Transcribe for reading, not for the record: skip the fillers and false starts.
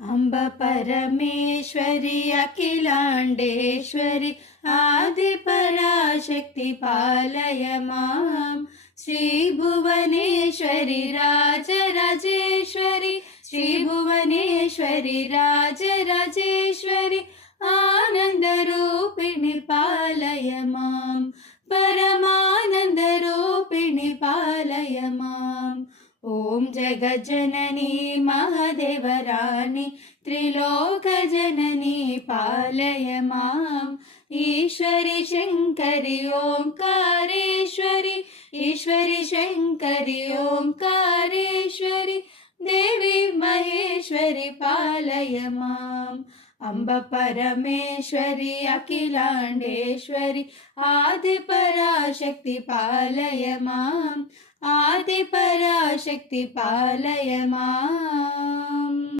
अम्ब परमेश्वरि अखिलाण्डेश्वरि आदिपराशक्ति पालय मां। श्रीभुवनेश्वरि राजराजेश्वरि श्रीभुवनेश्वरि राजराजेश्वरि आनन्दरूपिणि पालय मां। परमानन्दरूपिणि पालय माम्। ॐ जगज्जननी महादेवरानी त्रिलोकजननी पालय माम्। ईश्वरि शङ्करि ओङ्कारेश्वरि ईश्वरि शङ्करि ओङ्कारेश्वरि देवी महेश्वरि पालय माम्। अम्ब परमेश्वरि अखिलाण्डेश्वरि आदिपराशक्ति पालय माम्। आदिपराशक्ति पालय माम्।